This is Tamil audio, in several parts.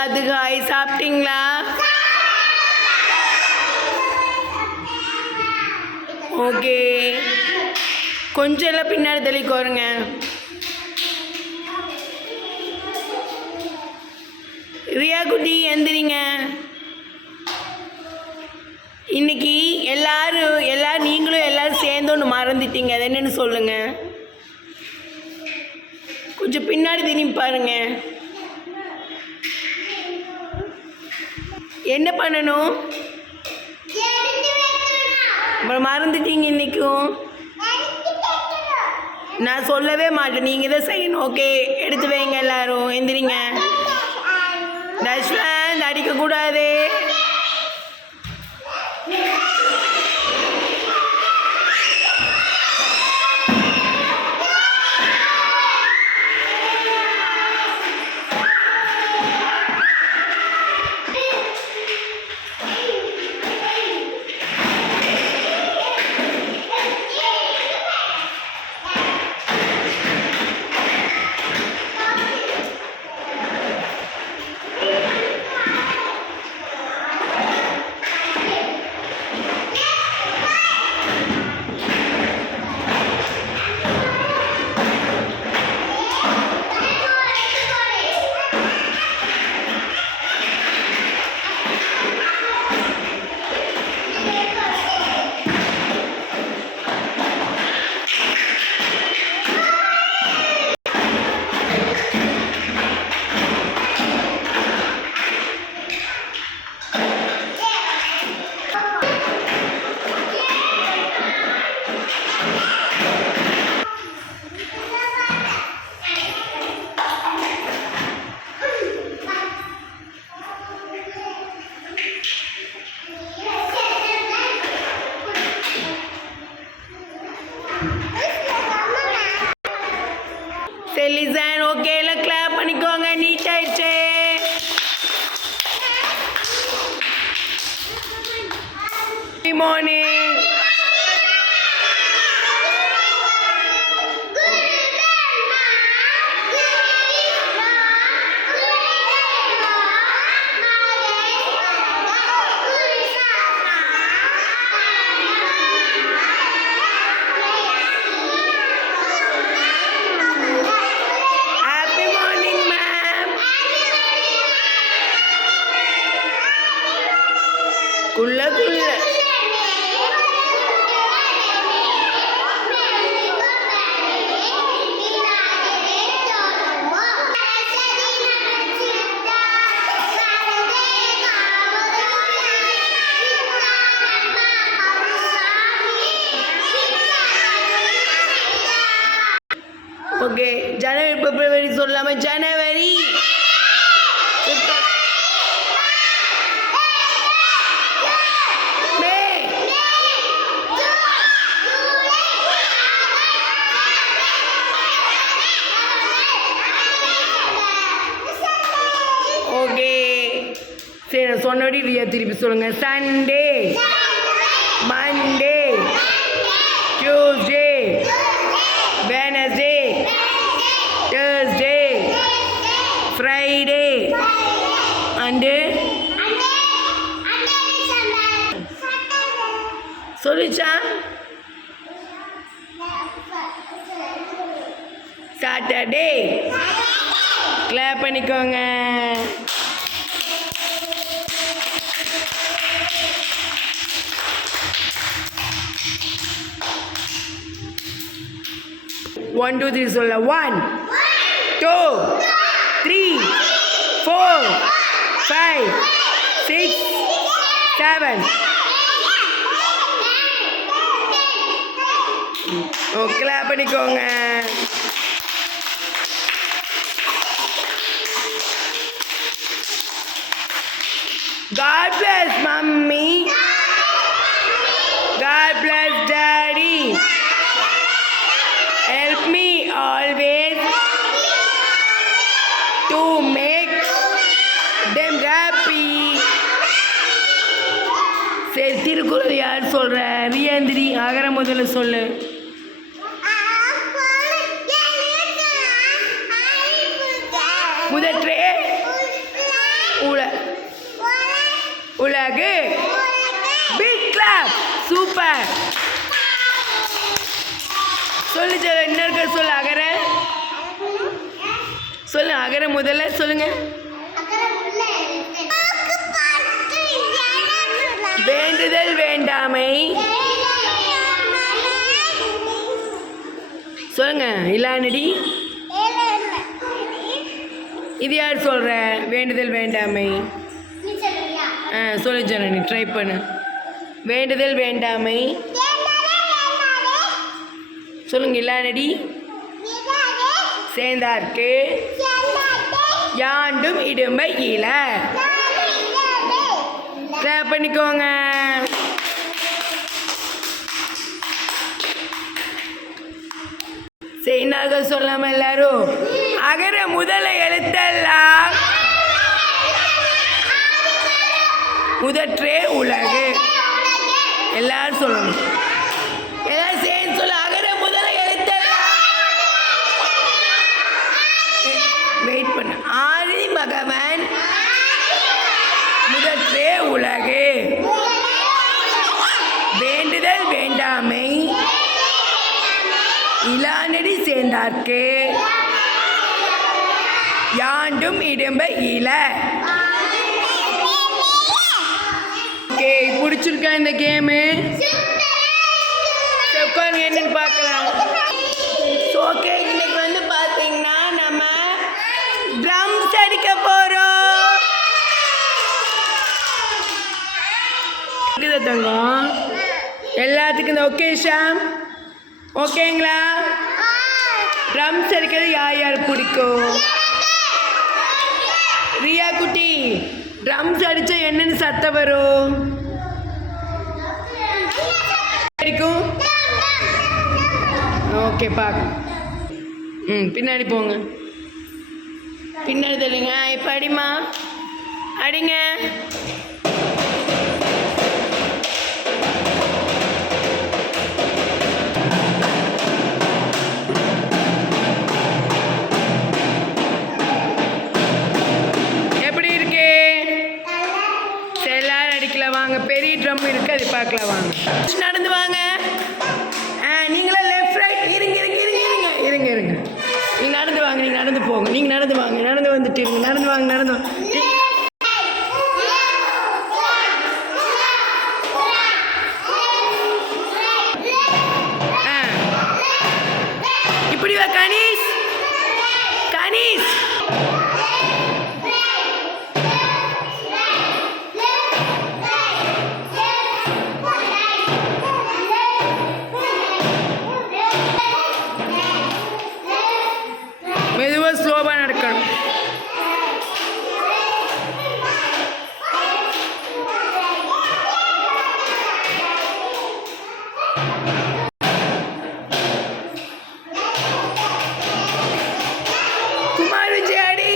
எல்லாத்துக்கும் ஹாய். சாப்பிட்டீங்களா? ஓகே, கொஞ்சம் எல்லாம் பின்னாடி தெளிக்கோருங்க. ரியா குட்டி எந்திரிங்க. இன்னைக்கு எல்லாரும் நீங்களும் எல்லாரும் சேர்ந்து ஒன்று மறந்துட்டீங்க. அது என்னன்னு சொல்லுங்க. கொஞ்சம் பின்னாடி திரும்பி பாருங்க. என்ன பண்ணணும்? அப்புறம் மறந்துட்டீங்க. இன்னைக்கும் நான் சொல்லவே மாட்டேன், நீங்கள் தான் செய்யணும். ஓகே, எடுத்து வைங்க. எல்லாரும் எந்திரிங்க. தஷ்வந்த் அடிக்கக்கூடாது. செலிசன் ஓகே, எல்லாம் கிளாப் பண்ணிக்கோங்க. நீட் ஆயிடுச்சு. Good morning. குள்ள ஓகே, ஜனவரி பிப்ரவரி சொல்லாம ஜனவரி. ஓகே, சரி, நான் சொன்னபடி ரியா திருப்பி சொல்லுங்க. Sunday, Monday, Tuesday, Wednesday, Thursday, Friday and சொல்லிச்சா? சாட்டர்டே. கிளாப் பண்ணிக்கோங்க. ஒன் டூ த்ரீ சொல்ல. 1 2 3 4 5 6 7. ஓ, கிளாப் பண்ணிக்கோங்க. God bless mommy. God bless daddy. Help me always to make them happy. சரி, திருக்குறள் யார் சொல்ற? ரியாந்திரி அகர முதல்ல சொல்லு. முதற்றே உலகு. Big clap. சூப்பர். சொல்லு சொல்லு, இன்னொரு சொல்லு. அகர சொல்லு. அகர முதல்ல சொல்லுங்க. வேண்டுதல் வேண்டாமை. சொல்லுங்க. இலானடி. இது யார் சொல்ற? வேண்டுதல் வேண்டாமை. சொல்லு ஜனனி, ட்ரை பண்ணு. வேண்டுதல் வேண்டாமை சொல்லுங்க. இல்லானடி. சேர்ந்தார்க்கு யாண்டும் இடும்பை இல. கிளாப் பண்ணிக்கோங்க. செய்நார்கள் சொல்லாம எல்லாரும். அகர முதல எழுத்தெல்லாம் முதற்றே உலகு. எல்லாரும் சொல்லணும். எல்லாரும் சேர்ந்து சொல்ல. அகர முதல எழுத்தெல்லாம். வெயிட் பண்ண. ஆதி பகவன் முதற்றே உலகு. வேண்டுதல் வேண்டாமை. இலானடி சேர்ந்தார்க்கு யாண்டும் இடும்ப இல. பிடிச்சிருக்கா இந்த கேமு? உட்காருங்க, என்னன்னு பார்க்கலாம். ஓகே, இன்னைக்கு வந்து பார்த்தீங்கன்னா நம்ம ட்ரம்ஸ் அடிக்க போகிறோம். தங்கம் எல்லாத்துக்கும் இந்த ஒகேஷன் ஓகேங்களா? ட்ரம்ஸ் அடிக்கிறது யார் யார் பிடிக்கும்? ரியா குட்டி, ட்ரம்ஸ் அடித்தா என்னென்னு சத்தம் வரும்? அடிக்கும். ஓகே, பார்க்க. பின்னாடி போங்க. பின்னாடி தெரியுங்க. இப்போ அடிமா, அடிங்க. வாங்க, பெரிய ட்ரம் இருக்கு, அது பார்க்கலாம். வாங்க, நடந்து வாங்க. நீங்களே லெஃப்ட் ரைட். இருங்க இருங்க இருங்க இருங்க இருங்க இருங்க. நீங்கள் நடந்து வாங்க, நீங்கள் நடந்து போங்க. நீங்கள் நடந்து வாங்க, நடந்து வந்துட்டு இருங்க. நடந்து வாங்க, நடந்து வாங்க. இப்படி வா கணேஷ். கணேஷ் மெதுவாக ஸ்லோவாக நடக்கணும். Kumar விஜயாடி.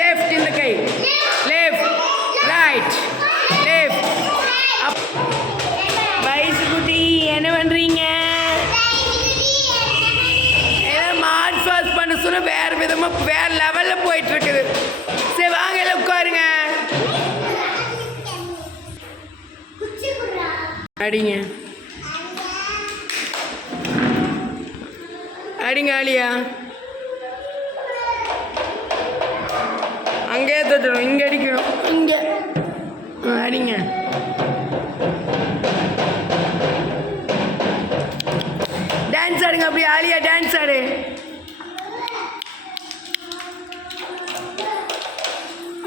Left in the cave. Left, right, left. Up. வயசு குட்டி என்ன பண்றீங்க? மார்ச் பாஸ் பண்ண சொல்ல வேற விதமா வேற லெவல்ல போயிட்டு இருக்குது. சரி வாங்க, எல்லாம் உட்காருங்க. அடிங்க அடிங்க. ஆலியா அங்கே தட்டணும், இங்கே அடிக்கணும். இங்கே அடிங்க. டான்ஸ் ஆடுங்க. அப்படி ஆலியா டான்ஸ் ஆடு.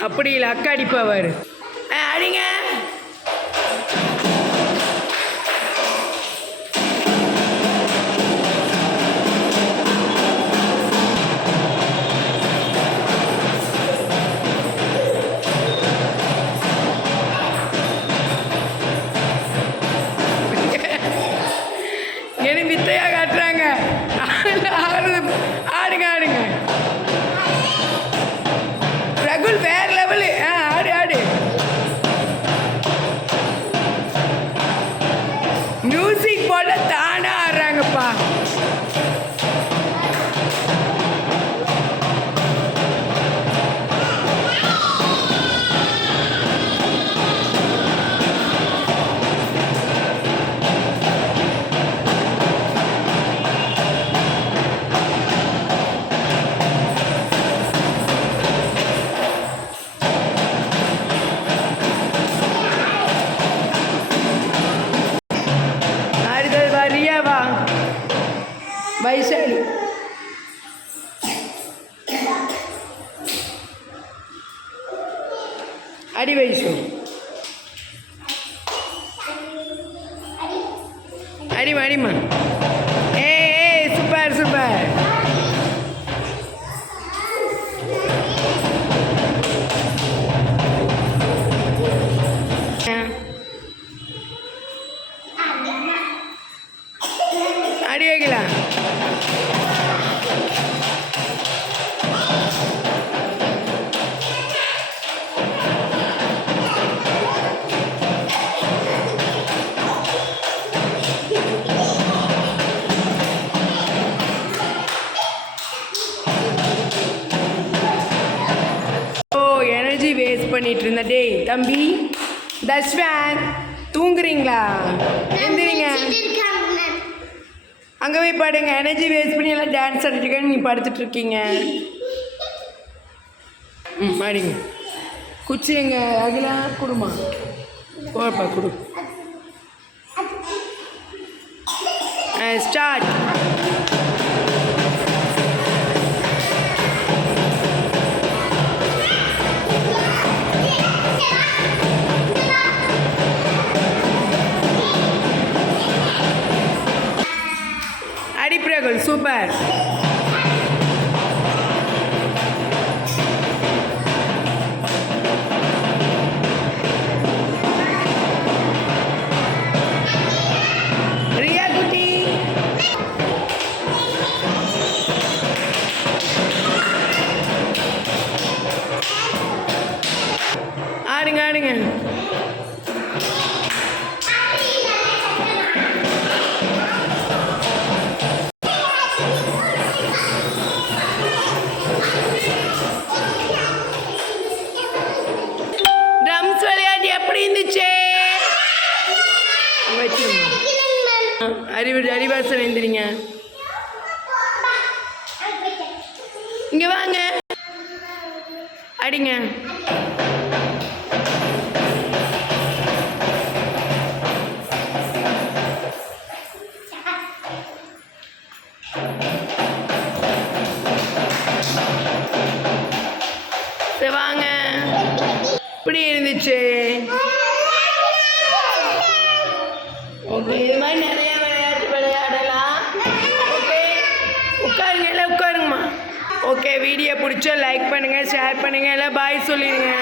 அப்படி இல்லை, அக்கா அடிப்பாவார். அடிங்க. வித்தையா காட்டுறாங்க. ஆடுங்க ஆடுங்க. ரகுல் வேற லெவலு. ஆடு ஆடு. போல தானே ஆடுறாங்கப்பா. அடுத்தது வா ரியாவா, வைசாலி. அடி வயசு அடிமா அடிமா. ஏ சூப்பர் சூப்பர். அடி வைக்கலாம். எனர்ஜி வேஸ்ட் பண்ணிட்டு இருந்த. டேய் தம்பி தஷ்வன், தூங்குறீங்களா? எந்திரிங்க, அங்கே போய் பாடுங்க. எனர்ஜி வேஸ்ட் பண்ணி எல்லாம் டான்ஸ் ஆடிட்டுருக்கேன்னு நீ படுத்துட்டு இருக்கீங்க. பாடிங்க. குச்சி எங்க அகிலா குடுமா, போப்பா குடு. ஸ்டார்ட். அடிப்பிரகல் சூப்பர். ரியா குட்டி ஆடுங்க ஆடுங்க. ட்ரம்ஸ் விளையாட்டு எப்படி இருந்துச்சு? அறிவாசம் எழுந்திரிங்க. இங்க வாங்க, அடிங்க. வாங்க. இப்படி இருந்துச்சு. ஓகே, இது மாதிரி நிறைய விளையாட்டு விளையாடலாம். ஓகே, உட்காருங்க, எல்லாம் உட்காருங்கம்மா. ஓகே, வீடியோ பிடிச்சா லைக் பண்ணுங்கள், ஷேர் பண்ணுங்கள், எல்லாம் பாய் சொல்லிடுங்க.